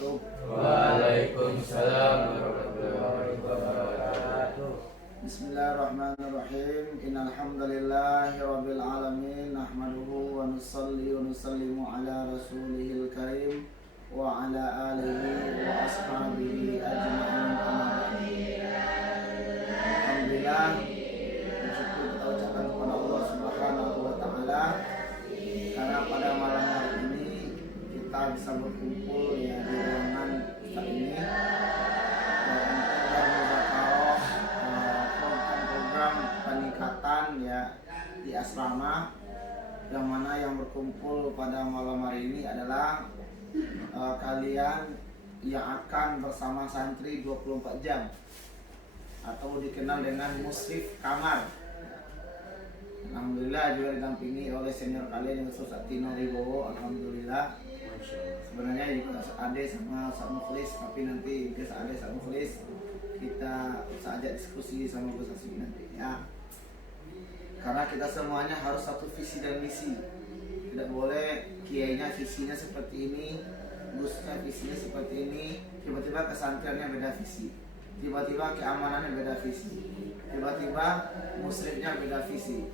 wabarakatuh. Waalaikumsalam warahmatullahi wabarakatuh. Bismillahirrahmanirrahim. Innal hamdalillahi rabbil alamin nahmaduhu wa nusalli wa nusallimu ala rasulihil karim wa ala alihi wa ashabihi ajma'in. Alhamdulillah, bersyukur kita ucapkan kepada Allah Subhanahu wa taala karena pada malam hari ini kita bisa berkumpul ya di ruangan kita ini program peningkatan ya di asrama, yang mana yang berkumpul pada malam hari ini adalah kalian yang akan bersama santri 24 jam atau dikenal dengan musrif kamar. Alhamdulillah juga didampingi oleh senior kalian yang Ustaz Tino Ribowo. Alhamdulillah. Sebenarnya juga Ade sama Ustaz Mukhlis, tapi nanti ke Ade sama Mukhlis kita ajak diskusi sama Gus Asmi nanti ya. Karena kita semuanya harus satu visi dan misi. Tidak boleh kiainya visinya seperti ini, Gusnya visinya seperti ini, tiba-tiba kesantrennya beda visi, tiba-tiba keamanannya beda visi, tiba-tiba musrifnya beda visi,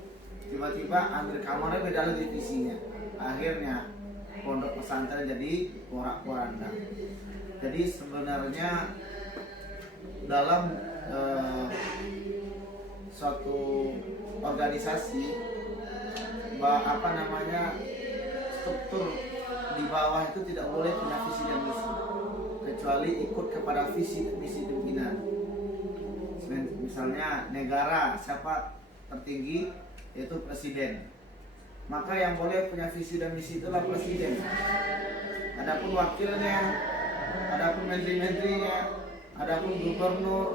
tiba-tiba ambil kamarnya beda lagi visinya. Akhirnya pondok pesantren jadi porak-poranda. Jadi sebenarnya dalam suatu organisasi struktur di bawah itu tidak boleh punya visi dan misi kecuali ikut kepada visi dan misi pimpinan. Misalnya negara siapa tertinggi yaitu presiden, maka yang boleh punya visi dan misi itulah presiden. Adapun wakilnya, adapun menteri-menterinya, adapun gubernur,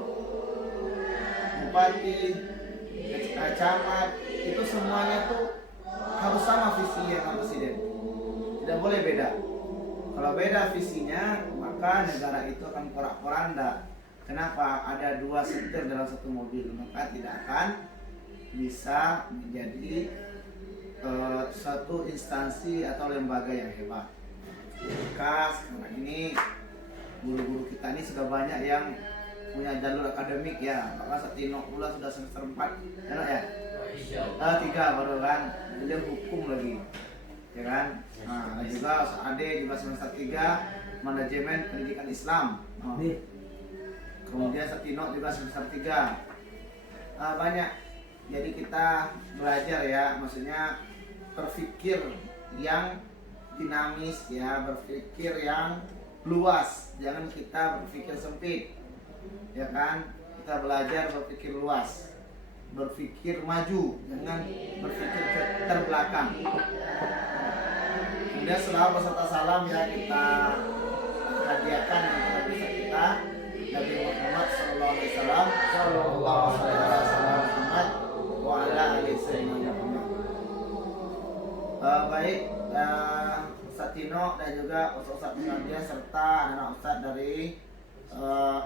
bupati, camat, itu semuanya tuh harus sama visinya dengan presiden. Tidak boleh beda. Kalau beda visinya, maka negara itu akan porak-poranda. Kenapa? Ada dua setir dalam satu mobil, maka tidak akan bisa menjadi suatu instansi atau lembaga yang hebat. Maka sekarang ini guru-guru kita ini sudah banyak yang punya jalur akademik ya. Maka Satino pula sudah semester 4 ya? 3 baru kan, beliau hukum lagi ya kan. Nah, dan juga Ade juga semester 3 manajemen pendidikan Islam. Kemudian Satino juga semester 3. Banyak. Jadi kita belajar ya, maksudnya berpikir yang dinamis ya, berpikir yang luas, jangan kita berpikir sempit ya kan. Kita belajar berpikir luas, berpikir maju, jangan berpikir terbelakang. Kemudian setelah beserta salam ya kita hadiahkan kepada bisa kita Nabi Muhammad sallallahu alaihi wasallam, sallallahu alaihi wasallam wa ala alihi Muhammad. Baik, Ustaz Tino dan juga Ustaz Muhammad serta anak Ustaz dari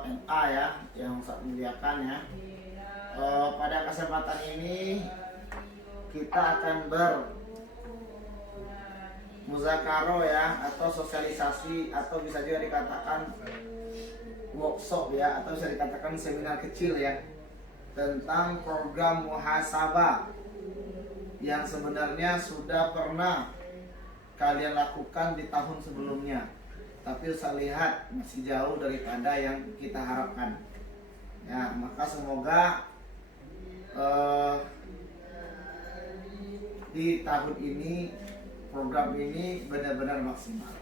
MA ya yang Ustaz muliakan ya. Pada kesempatan ini kita akan bermuzakaro ya, atau sosialisasi, atau bisa juga dikatakan workshop ya, atau bisa dikatakan seminar kecil ya, tentang program muhasabah yang sebenarnya sudah pernah kalian lakukan di tahun sebelumnya, tapi saya lihat masih jauh daripada yang kita harapkan ya. Maka semoga di tahun ini program ini benar-benar maksimal.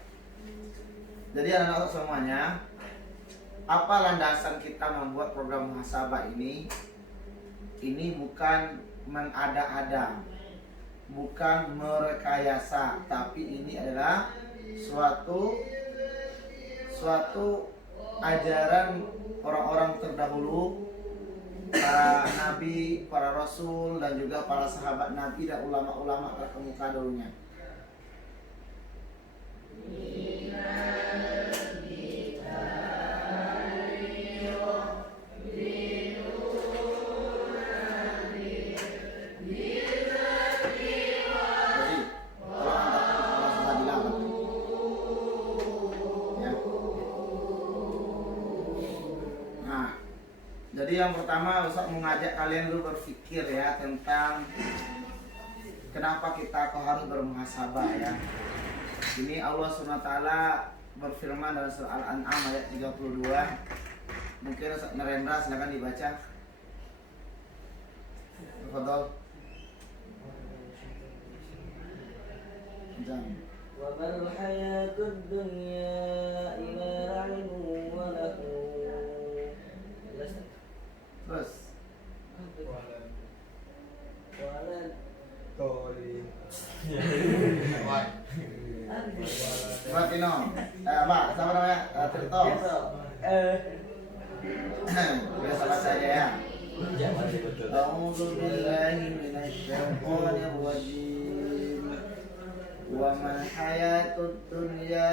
Jadi anak-anak semuanya, apa landasan kita membuat program muhasabah ini? Ini bukan mengada-ada, bukan merekayasa, tapi ini adalah suatu ajaran orang-orang terdahulu, para nabi, para rasul, dan juga para sahabat nabi dan ulama-ulama terkemuka dulunya. Jadi yang pertama Ustaz mengajak kalian dulu berpikir ya tentang kenapa kita kok harus bermuhasabah ya. Ini Allah SWT berfirman dalam surah Al-An'am ayat 32. Mungkin Ustaz Narendra silakan dibaca. Tafadhol. Jangan. وما الحياة الدنيا إلا لعب ولهو. Terus. Walad. Pak Tino. Apa? Sama namanya? Tirto. Biasa baca aja ya. A'udzu billahi minasyaitonir rajim. Wa mal hayatud dunya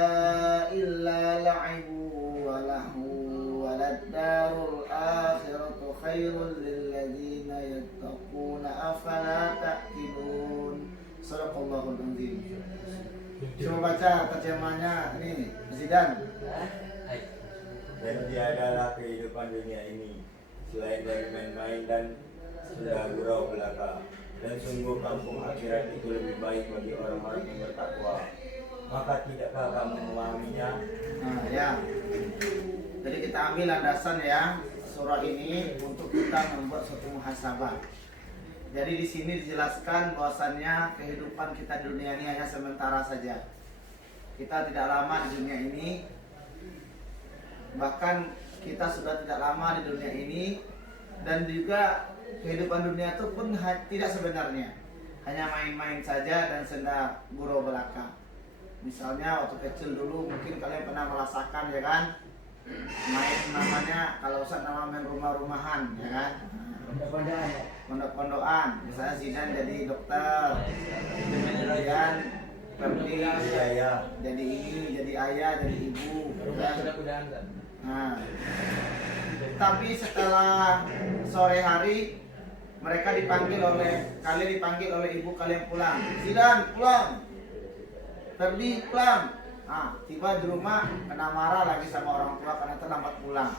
illa la'ibu wa lahu wa lad-darul akhiratu khairul lil ladzina yattaquna afala ta'qilun. Shadaqallahul azim. Coba baca terjemahnya ini, Zidan. Dan tiadalah kehidupan dunia ini selain dari main-main dan senda gurau belaka. Dan sungguh kampung akhirat itu lebih baik bagi orang-orang yang bertakwa. Maka tidakkah kamu memahaminya? Nah ya, jadi kita ambil landasan ya surah ini untuk kita membuat suatu muhasabah. Jadi di sini dijelaskan bahwasannya kehidupan kita di dunia ini hanya sementara saja. Kita tidak lama di dunia ini. Bahkan kita sudah tidak lama di dunia ini, dan juga kehidupan dunia itu pun tidak sebenarnya hanya main-main saja dan senda gurau belaka. Misalnya waktu kecil dulu mungkin kalian pernah merasakan ya kan, main namanya kalau usah nama main rumah-rumahan ya kan, pondok-pondokan. Misalnya Zidan jadi dokter, kemudian Ferdi jadi ini, jadi ayah, jadi ibu. Nah, tapi setelah sore hari mereka dipanggil oleh ibu kalian pulang. Zidan pulang, Ferdi pulang. Nah, tiba di rumah kena marah lagi sama orang tua karena terlambat pulang.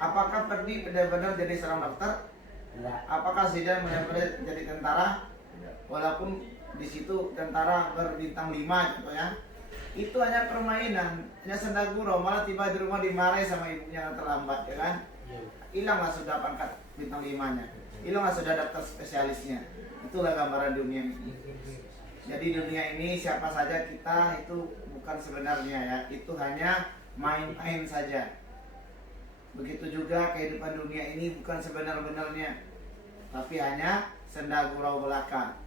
Apakah Ferdi benar-benar jadi seorang dokter? Apakah Zidan benar-benar jadi tentara? Walaupun di situ tentara berbintang 5 gitu ya. Itu hanya permainan, hanya senda gurau, malah tiba di rumah dimarahi sama ibunya yang terlambat ya kan. Hilanglah sudah pangkat bintang 5-nya. Hilanglah sudah daftar spesialisnya. Itulah gambaran dunia ini. Jadi dunia ini siapa saja kita itu bukan sebenarnya ya, itu hanya main-main saja. Begitu juga kehidupan dunia ini bukan sebenar-benarnya, tapi hanya senda gurau belaka.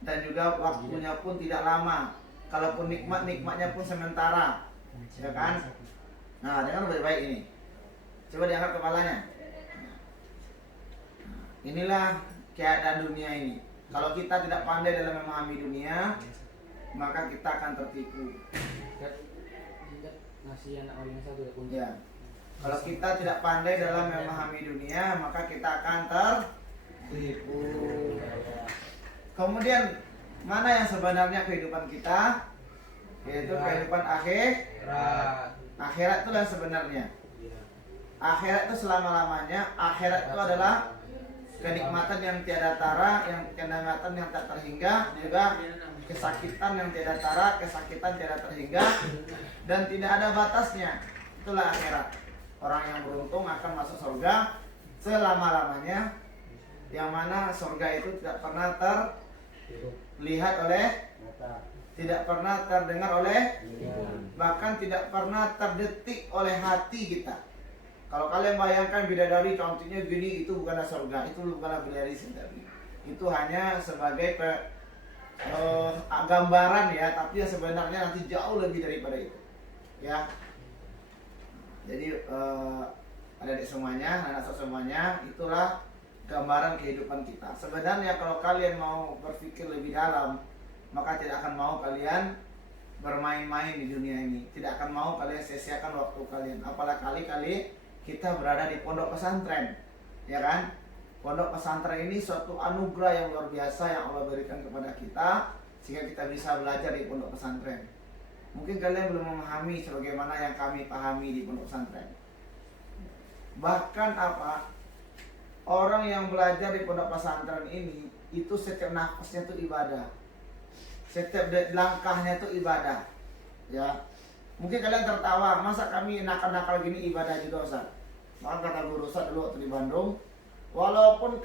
Dan juga waktunya pun tidak lama. Kalaupun nikmatnya pun sementara, ya kan? Nah, dengar baik-baik ini. Coba diangkat kepalanya. Inilah keadaan dunia ini. Kalau kita tidak pandai dalam memahami dunia, maka kita akan tertipu. Ya. Kalau kita tidak pandai dalam memahami dunia, maka kita akan tertipu. Kemudian mana yang sebenarnya kehidupan kita? Yaitu kehidupan akhirat itu yang sebenarnya. Akhirat itu selama-lamanya. Akhirat itu adalah kenikmatan yang tiada tara, yang kenikmatan yang tak terhingga, juga kesakitan yang tiada tara, kesakitan tiada terhingga, dan tidak ada batasnya. Itulah akhirat. Orang yang beruntung akan masuk surga selama-lamanya, yang mana surga itu tidak pernah terlihat oleh, tidak pernah terdengar oleh, bahkan tidak pernah terdetik oleh hati kita. Kalau kalian bayangkan bidadari cantiknya gini, itu bukanlah surga, itu bukanlah bidadari sendiri. Itu hanya sebagai gambaran ya, tapi yang sebenarnya nanti jauh lebih daripada itu. Ya. Jadi adik-adik semuanya, anak-anak semuanya, itulah gambaran kehidupan kita. Sebenarnya kalau kalian mau berpikir lebih dalam, maka tidak akan mau kalian bermain-main di dunia ini. Tidak akan mau kalian sia-siakan waktu kalian. Apalagi kali kita berada di pondok pesantren, ya kan? Pondok pesantren ini suatu anugerah yang luar biasa yang Allah berikan kepada kita, sehingga kita bisa belajar di pondok pesantren. Mungkin kalian belum memahami sebagaimana yang kami pahami di pondok pesantren. Bahkan apa? Orang yang belajar di pondok pesantren ini itu setiap nafasnya itu ibadah. Setiap langkahnya itu ibadah. Ya. Mungkin kalian tertawa, masa kami nakal-nakal gini ibadah juga Ustaz? Maka kata guru Ustaz dulu waktu di Bandung, walaupun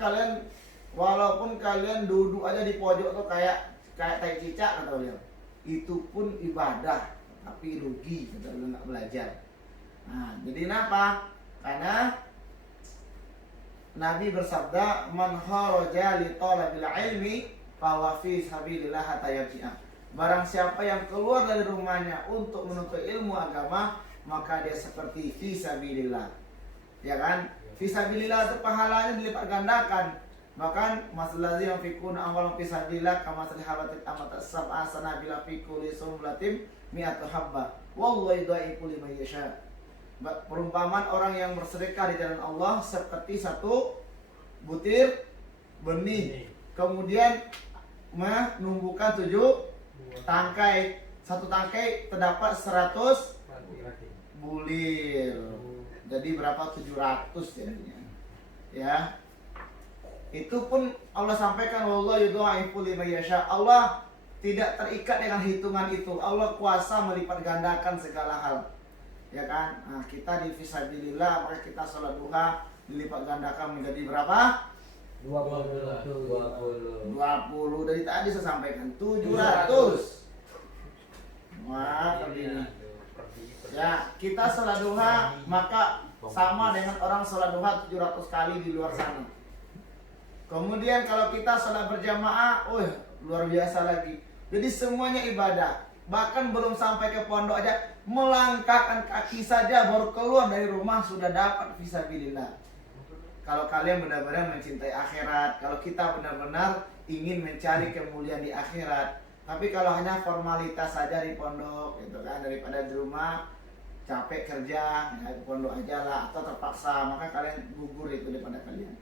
kalian duduk aja di pojok tuh kayak tai cicak kata beliau, itu pun ibadah, tapi rugi kata beliau nggak belajar. Nah, jadi kenapa? Karena Nabi bersabda, man kharaja li talabil ilmi fa huwa fi sabilillah hatta yarji'a. Barang siapa yang keluar dari rumahnya untuk menuntut ilmu agama, maka dia seperti fi sabilillah. Ya kan? Fi sabilillah itu pahalanya dilipat gandakan. Bahkan masalah yang fikuna amalan fi sabilillah kama salihabatit amat sab'a sanabila fi kulli sumlatin mi'atu habba. Wallahu yudaifu liman yasha. Perumpamaan orang yang bersedekah di jalan Allah seperti satu butir benih, kemudian menumbuhkan 7 tangkai. Satu tangkai terdapat 100 bulir. Jadi berapa? 700 jadinya. Ya. Itu pun Allah sampaikan, wallahu yudaifu liman yasha. Allah tidak terikat dengan hitungan itu. Allah kuasa melipat gandakan segala hal. Ya kan? Nah, kita di fisabilillah, maka kita sholat duha dilipat gandakan menjadi berapa? 20. Dari tadi saya sampaikan 700. Wah, ini. Ya, kita sholat duha maka sama dengan orang sholat duha 700 kali di luar sana. Kemudian kalau kita sholat berjamaah, luar biasa lagi. Jadi semuanya ibadah. Bahkan belum sampai ke pondok aja, melangkahkan kaki saja baru keluar dari rumah sudah dapat fisabilillah. Kalau kalian benar-benar mencintai akhirat, kalau kita benar-benar ingin mencari kemuliaan di akhirat. Tapi kalau hanya formalitas saja di pondok, gitu kan, daripada di rumah capek kerja, ya di pondok aja lah, atau terpaksa, maka kalian gugur itu daripada kalian.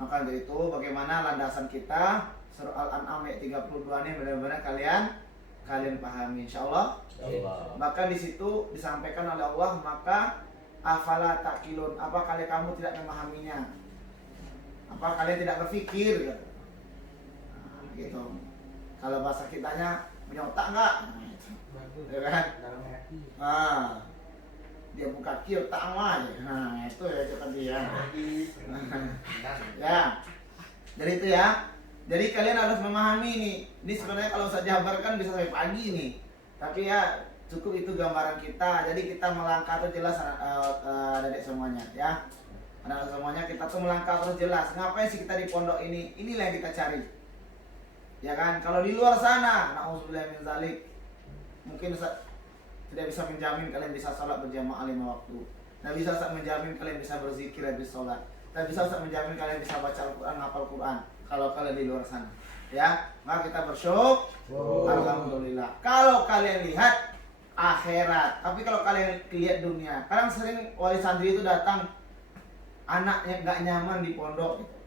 Maka untuk itu bagaimana landasan kita surah Al-An'am ayat 32 ini benar-benar kalian pahami insyaallah. Bahkan di situ disampaikan oleh Allah, maka afala taqilun, apa kalian kamu tidak memahaminya? Apa kalian tidak berpikir gitu? Nah, gitu. Kalau bahasa kitanya punya otak enggak? Ya kan? Nah, dia buka kir otak aja. Nah, itu ya tadi ya. Ya. Jadi itu ya. Jadi kalian harus memahami nih. Ini sebenarnya kalau saya jabarkan bisa sampai pagi nih. Tapi ya cukup itu gambaran kita. Jadi kita melangkah terus jelas adik semuanya ya. Anak semuanya kita tuh melangkah terus jelas. Ngapain sih kita di pondok ini? Inilah yang kita cari. Ya kan? Kalau di luar sana, na'udzubillah min zalik, mungkin tidak bisa menjamin kalian bisa sholat berjamaah 5 waktu. Tidak bisa menjamin kalian bisa berzikir habis sholat. Tidak bisa menjamin kalian bisa baca Al-Quran, hafal Quran. Kalau kalian di luar sana, ya, maka kita bersyukur, alhamdulillah. Kalau kalian lihat akhirat, tapi kalau kalian lihat dunia, kadang sering wali santri itu datang anaknya nggak nyaman di pondok, gitu.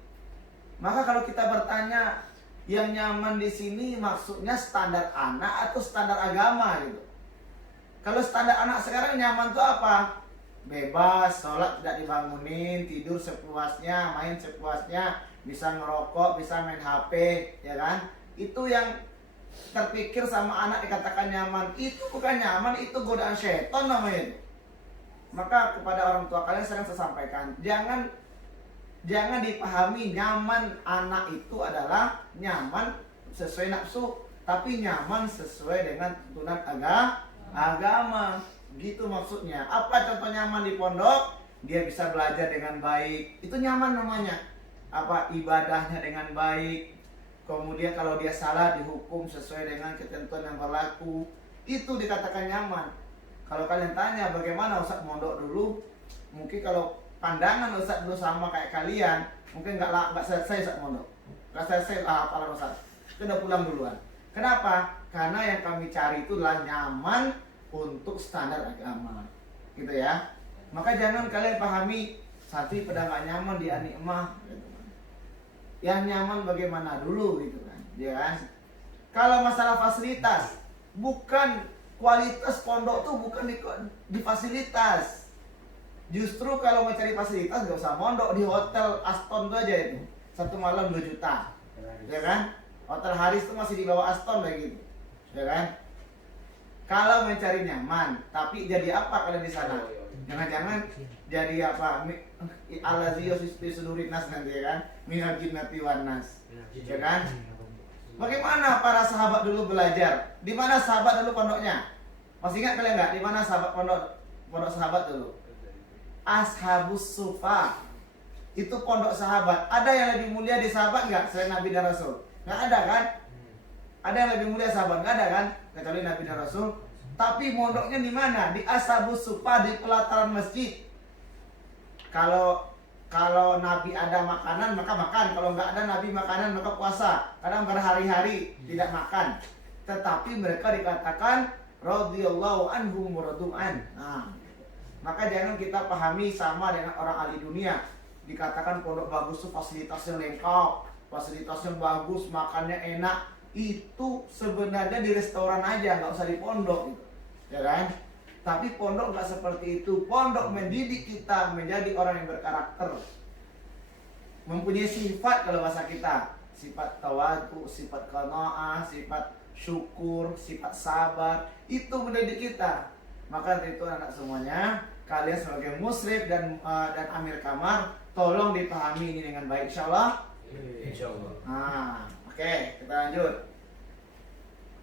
Maka kalau kita bertanya, yang nyaman di sini maksudnya standar anak atau standar agama, gitu. Kalau standar anak sekarang nyaman tuh apa? Bebas, sholat tidak dibangunin, tidur sepuasnya, main sepuasnya, bisa ngerokok, bisa main HP, ya kan? Itu yang terpikir sama anak dikatakan nyaman. Itu bukan nyaman, itu godaan setan namanya. Maka kepada orang tua kalian saya sampaikan, jangan dipahami nyaman anak itu adalah nyaman sesuai nafsu, tapi nyaman sesuai dengan tuntunan agama. Gitu maksudnya. Apa contoh nyaman di pondok? Dia bisa belajar dengan baik. Itu nyaman namanya. Apa ibadahnya dengan baik, kemudian kalau dia salah dihukum sesuai dengan ketentuan yang berlaku, itu dikatakan nyaman. Kalau kalian tanya bagaimana Ustaz mondok dulu, mungkin kalau pandangan Ustaz dulu sama kayak kalian, mungkin nggak selesai Ustaz mondok, nggak selesai hafalan Ustaz, itu udah pulang duluan. Kenapa? Karena yang kami cari itu adalah nyaman untuk standar agama, gitu ya. Maka jangan kalian pahami santri pada nggak nyaman di anikmah, gitu. Yang nyaman bagaimana dulu gitu kan, ya kan? Kalau masalah fasilitas, bukan kualitas pondok tuh bukan di fasilitas. Justru kalau mau cari fasilitas nggak usah mondok di hotel Aston tuh aja itu. Satu malam 2 juta. Ya kan? Hotel Haris itu masih di bawah Aston kayak gitu. Ya kan? Kalau mencari nyaman, tapi jadi apa kalian di sana? Jangan-jangan jadi apa? Alazi sudurin nas nanti ya kan? Minal jinnati wan nas. Ya kan? Bagaimana para sahabat dulu belajar? Di mana sahabat dulu pondoknya? Masih ingat kalian nggak? Di mana sahabat pondok sahabat dulu? Ashabus Sufa. Itu pondok sahabat. Ada yang lebih mulia di sahabat nggak selain Nabi dan Rasul? Nggak ada kan? Ada yang lebih mulia sahabat? Nggak ada kan? Kecuali Nabi dan Rasul. Tapi pondoknya di mana? Di Ashabus Sufa, di pelataran masjid. Kalau Nabi ada makanan maka makan. Kalau nggak ada Nabi makanan maka puasa. Kadang berhari-hari tidak makan. Tetapi mereka dikatakan radhiyallahu anhum wa radu'an. Nah, maka jangan kita pahami sama dengan orang ahli dunia. Dikatakan pondok bagus itu fasilitasnya lengkap, fasilitasnya bagus, makannya enak. Itu sebenarnya di restoran aja, nggak usah di pondok gitu. Ya kan? Tapi pondok nggak seperti itu. Pondok mendidik kita menjadi orang yang berkarakter, mempunyai sifat kalau bahasa kita, sifat tawadu, sifat qanaah, sifat syukur, sifat sabar. Itu mendidik kita. Maka itu anak semuanya, kalian sebagai muslim dan amir kamar, tolong dipahami ini dengan baik, insyaallah. Insyaallah. Nah, oke, kita lanjut.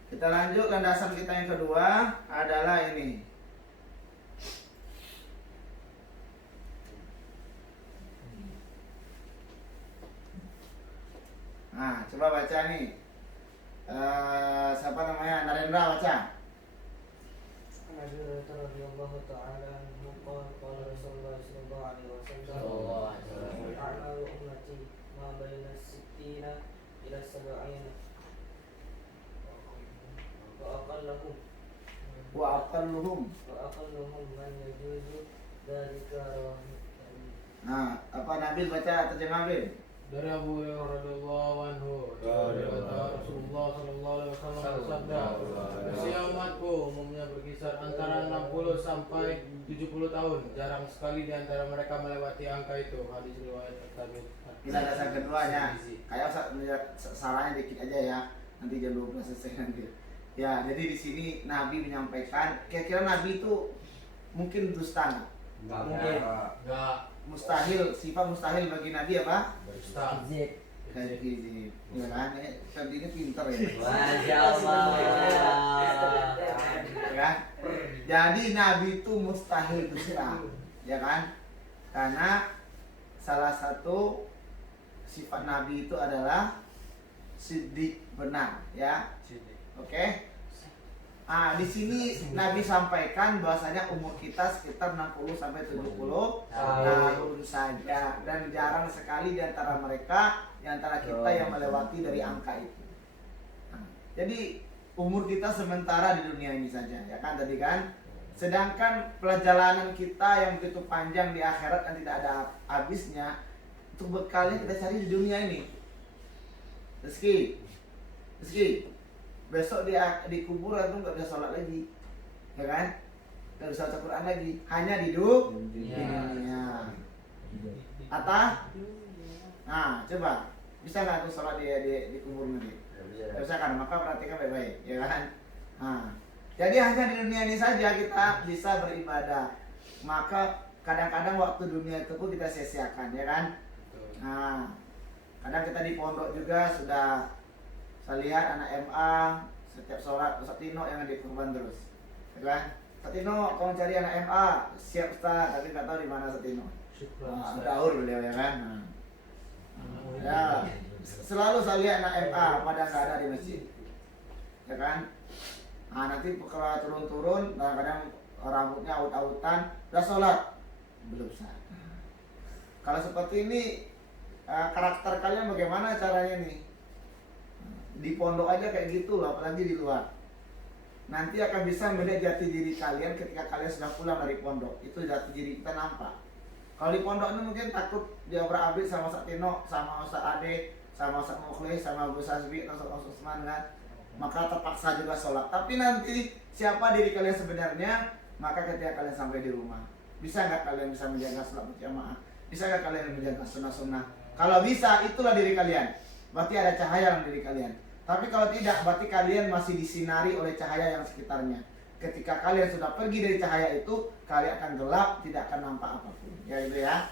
Kita lanjut, landasan kita yang kedua adalah ini. Nah, coba baca nih. Siapa namanya? Narendra baca. عن ابي هريره رضي الله تعالى عنه قال قال رسول الله صلى الله عليه وسلم اعمال امتي ما بين 60 الى 70 Wa aqalluhum من يجوز ذلك رواه. Nah, apa Nabil baca terjemah Nabil? Dari Abu Hurairah radhiyallahu anhu, kata Rasulullah sallallahu alaihi wasallam bersabda, usia umatku umumnya berkisar antara 60 sampai 70 tahun. Jarang sekali di antara mereka melewati angka itu. Hadis riwayat At-Tirmidzi. Kita dasar keduanya. Kayak salahnya dikit aja ya. Nanti jam 12 selesai nanti. Ya, jadi di sini Nabi menyampaikan, kira-kira Nabi itu mungkin dusta nggak? Mungkin. Enggak. Mustahil, sifat mustahil bagi Nabi apa? Dusta. Kayak gini, ya kan? Ini pintar ya. Masya Allah. Ya. Jadi Nabi itu mustahil dusta, ya kan? Karena salah satu sifat Nabi itu adalah siddiq, benar, ya. Oke. Ah, di sini Nabi sampaikan bahwasanya umur kita sekitar 60 sampai 70 tahun saja, dan jarang sekali di antara mereka, di antara kita yang melewati dari angka itu. Nah, jadi umur kita sementara di dunia ini saja, ya kan tadi kan? Sedangkan perjalanan kita yang begitu panjang di akhirat dan tidak ada habisnya, untuk bekalnya kita cari di dunia ini. Rezeki. Besok di kuburan tuh nggak bisa sholat lagi, ya kan? Nggak bisa baca Quran lagi, hanya di dunia. Atau, nah coba bisa nggak tuh sholat di kubur nanti? Nggak bisa kan? Maka perhatikan baik-baik, ya kan? Nah, jadi hanya di dunia ini saja kita bisa beribadah. Maka kadang-kadang waktu dunia itu pun kita sia-siakan, ya kan? Nah, kadang kita di pondok juga sudah. Saya lihat anak MA setiap sholat Ustaz Tino yang di kurban terus, ya kan? Ustaz Tino, kamu cari anak MA, siap Ustaz, tapi nggak tahu di mana Ustaz Tino. Daur beliau, ya kan? Ya, selalu saya lihat anak MA pada nggak ada di masjid, ya kan? Nah, nanti kalau turun-turun, kadang-kadang rambutnya aut-autan, udah sholat belum Ustaz. Kalau seperti ini, karakter kalian bagaimana caranya nih? Di pondok aja kayak gitu loh, apalagi di luar. Nanti akan bisa melihat jati diri kalian ketika kalian sudah pulang dari pondok. Itu jati diri kita nampak. Kalau di pondok ini mungkin takut diobrak-abrik sama Ustaz Tino, sama Ustaz Ade, sama Ustaz Mukhlis, sama Abu Sazbi atau Ustaz Usman kan. Maka terpaksa juga sholat. Tapi nanti siapa diri kalian sebenarnya, maka ketika kalian sampai di rumah. Bisa nggak kalian bisa menjaga salat berjamaah? Bisa nggak kalian menjaga sunnah-sunnah? Kalau bisa, itulah diri kalian. Berarti ada cahaya dalam diri kalian. Tapi kalau tidak, berarti kalian masih disinari oleh cahaya yang sekitarnya. Ketika kalian sudah pergi dari cahaya itu, kalian akan gelap, tidak akan nampak apapun. Ya itu ya.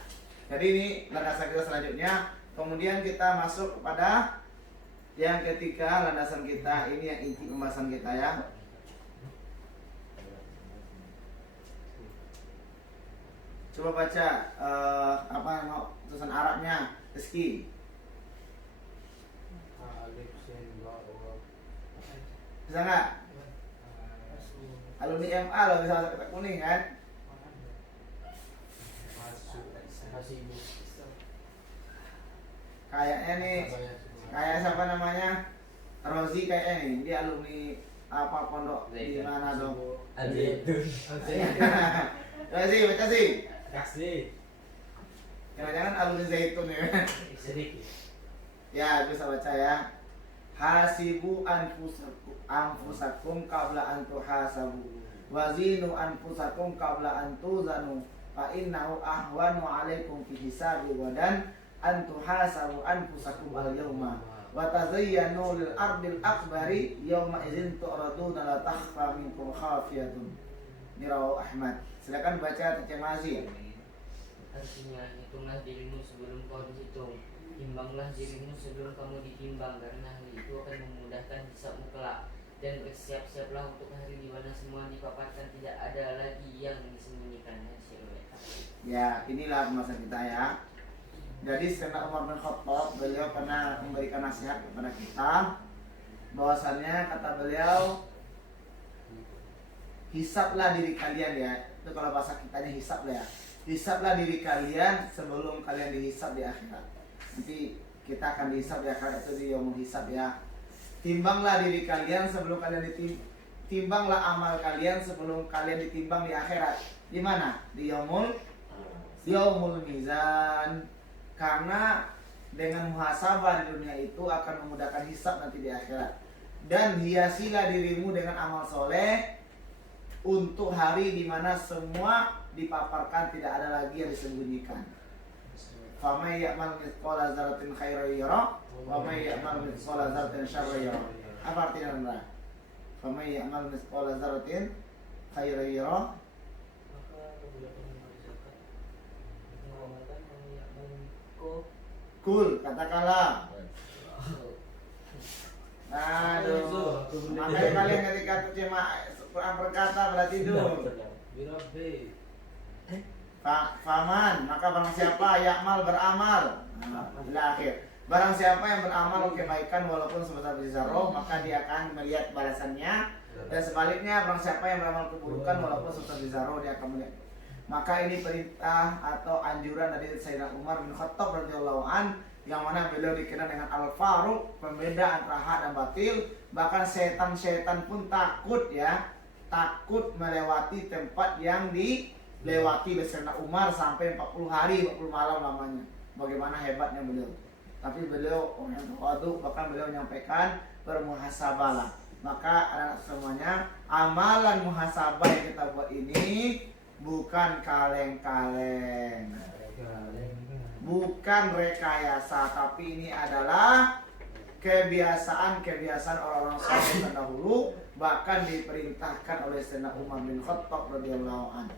Jadi ini landasan kita selanjutnya. Kemudian kita masuk kepada yang ketiga, landasan kita. Ini yang inti pembahasan kita ya. Coba baca apa nama tulisan Arabnya, Rizky. Alif sin ba wa Bisa nggak? Alumni MA loh bisa masuk kotak kuning kan? masuk hasibu. Kayaknya nih, kayak siapa namanya? Rozi kayaknya nih, dia alumni apa pondok di mana dong? Al-Zaitun. Rozi, baca sih. Kasih Jangan-jangan alumni Zaitun ya. sedikit. Ya, bisa baca ya. Hasibu anfusakum qabla an tuhasabu. Wazinu anfusakum qabla an tuzanu. Fa innahu ahwanu 'alaikum fi hisabi wadan an tuhasabu anfusakum al-yawma. Wa tazayyanu lil ardil akbari yawma idzin tu'raduna la takhfa minkum khafiyatun. Ini rawahu Ahmad. Silakan baca terjemasi. Artinya, hitunglah dirimu sebelum kau dihitung, timbanglah dirimu sebelum kamu ditimbang, karena hal itu akan memudahkan hisabmu kelak. Dan bersiap-siaplah untuk hari di mana semua dipaparkan, tidak ada lagi yang disembunyikan. Ya, inilah pembahasan kita ya. Jadi Sayyidina Umar bin Khattab, beliau pernah memberikan nasihat kepada kita, bahwasannya kata beliau, hisablah diri kalian ya. Itu kalau bahasa kitanya hisablah ya. Hisablah diri kalian sebelum kalian dihisab di akhirat. Nanti kita akan dihisab di akhirat, itu di yaumul hisab ya. Timbanglah diri kalian sebelum kalian timbanglah amal kalian sebelum kalian ditimbang di akhirat. Di mana? Di yaumul mizan. Karena dengan muhasabah di dunia itu akan memudahkan hisab nanti di akhirat. Dan hiasilah dirimu dengan amal soleh untuk hari di mana semua dipaparkan, tidak ada lagi yang disembunyikan. Famay ya'mal mithqala dzarratin khairan yara wa may ya'mal mithqala dzarratin syarran yara. Apa artinya Anda? Famay ya'mal mithqala dzarratin khairan yara. Maka apabila kamu mengerjakan, mengamalkan, kamu yakman Kul, katakanlah. Aduh, makanya kalian ketika terjemah Quran berkata pada tidur. Birabbi. Faman, maka barang siapa yakmal beramal, akhir. Barang siapa yang beramal kebaikan walaupun sebesar zarrah, maka dia akan melihat balasannya. Dan sebaliknya, barang siapa yang beramal keburukan walaupun sebesar zarrah, dia akan melihat. Maka ini perintah atau anjuran dari Sayyidina Umar bin Khattab radhiyallahu an, yang mana beliau dikenal dengan Al-Faruq, pembeda antara hak dan batil. Bahkan setan-setan pun takut ya, takut melewati tempat yang dilewati Sayyidina Umar sampai 40 hari, 40 malam lamanya. Bagaimana hebatnya beliau. Tapi beliau orang yang tawadhu, bahkan beliau menyampaikan bermuhasabahlah. Maka anak semuanya, amalan muhasabah yang kita buat ini bukan kaleng-kaleng, bukan rekayasa, tapi ini adalah kebiasaan orang-orang saleh terdahulu, bahkan diperintahkan oleh Sayyidina Umar bin Khattab radhiyallahu anhu.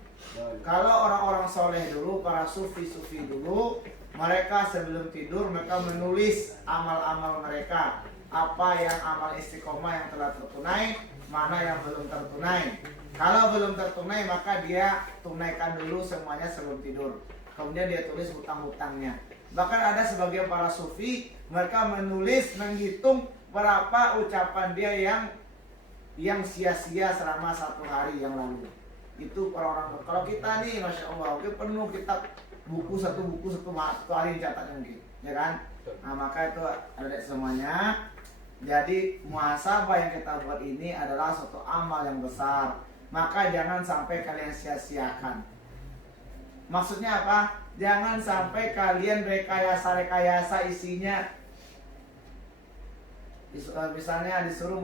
Kalau orang-orang soleh dulu, para sufi-sufi dulu, mereka sebelum tidur mereka menulis amal-amal mereka, apa yang amal istiqomah yang telah tertunai, mana yang belum tertunai. Kalau belum tertunai maka dia tunaikan dulu semuanya sebelum tidur. Kemudian dia tulis hutang-hutangnya. Bahkan ada sebagian para sufi, mereka menulis, menghitung berapa ucapan dia yang sia-sia selama 1 hari yang lalu. Itu orang-orang. Kalau kita nih, masya Allah, kita penuh kitab, buku satu hari dicatatnya mungkin, ya kan? Nah maka itu ada semuanya. Jadi muhasabah yang kita buat ini adalah suatu amal yang besar. Maka jangan sampai kalian sia-siakan. Maksudnya apa? Jangan sampai kalian rekayasa isinya. Misalnya disuruh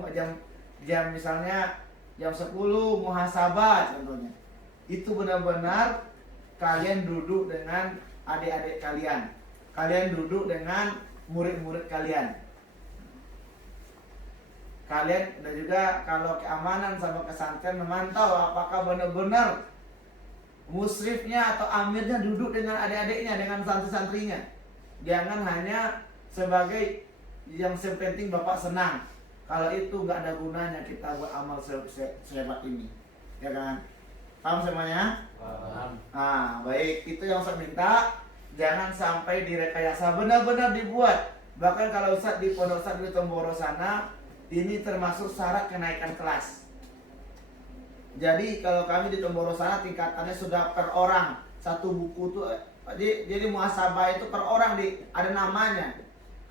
jam misalnya jam 10 muhasabah contohnya. Itu benar-benar kalian duduk dengan adik-adik kalian. Kalian duduk dengan murid-murid kalian. Kalian dan juga kalau keamanan sama pesantren memantau apakah benar-benar musrifnya atau amirnya duduk dengan adik-adiknya, dengan santri-santrinya. Jangan hanya sebagai yang penting bapak senang. Kalau itu nggak ada gunanya kita buat amal sehebat ini, ya kan? Paham semuanya? Paham. Ah, baik, itu yang saya minta. Jangan sampai direkayasa, benar-benar dibuat. Bahkan kalau Ustaz di Pondok Ustaz di Tomboro sana, ini termasuk syarat kenaikan kelas. Jadi kalau kami di Tomboro sana tingkatannya sudah per orang. Satu buku tuh jadi muhasabah itu per orang ada namanya.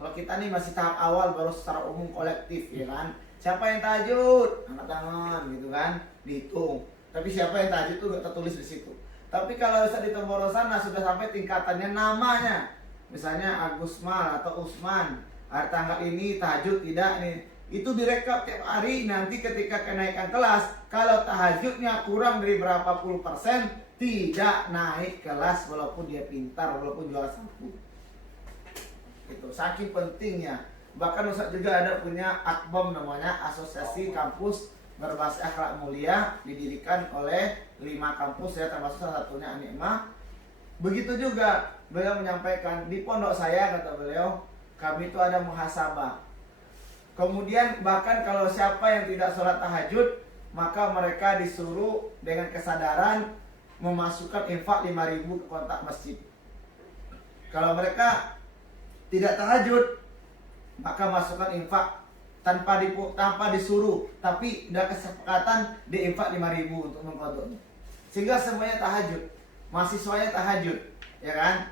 Kalau kita nih masih tahap awal baru secara umum kolektif, ya kan? Siapa yang tahajud? Angkat tangan gitu kan, dihitung. Tapi siapa yang tahajud itu nggak tertulis di situ. Tapi kalau Ustaz di Tomboro sana sudah sampai tingkatannya namanya. Misalnya Agusmal atau Usman, hari tanggal ini tahajud tidak nih. Itu direkap tiap hari, nanti ketika kenaikan kelas, kalau tahajudnya kurang dari berapa puluh persen, tidak naik kelas walaupun dia pintar, walaupun juara satu. Itu saking pentingnya. Bahkan Ustaz juga ada punya AKBOM namanya, Asosiasi Kampus Berbasis Akhlak Mulia, didirikan oleh 5 kampus ya, termasuk salah satunya An-Ni'mah. Begitu juga beliau menyampaikan di pondok saya, kata beliau, kami itu ada muhasabah. Kemudian bahkan kalau siapa yang tidak sholat tahajud, maka mereka disuruh dengan kesadaran memasukkan infak 5.000 ke kontak masjid. Kalau mereka tidak tahajud, maka masukkan infak tanpa disuruh, tapi udah kesepakatan diinfak 5.000 untuk mengkodoknya. Sehingga semuanya tahajud, mahasiswanya tahajud, ya kan?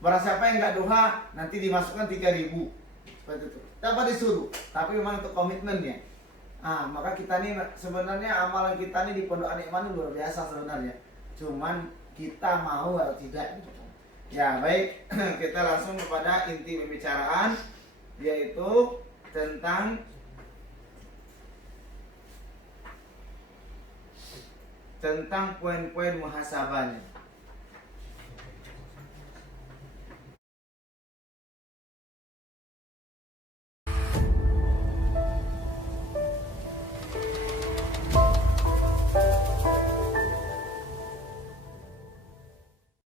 Barang siapa yang nggak duha, nanti dimasukkan 3.000 seperti itu. Tanpa disuruh, tapi memang untuk komitmennya. Maka kita nih sebenarnya amalan kita nih di Pondok An-Ni'mah ini luar biasa sebenarnya. Cuman kita mau atau tidak. Ya baik, kita langsung kepada inti pembicaraan, yaitu tentang poin-poin muhasabahnya.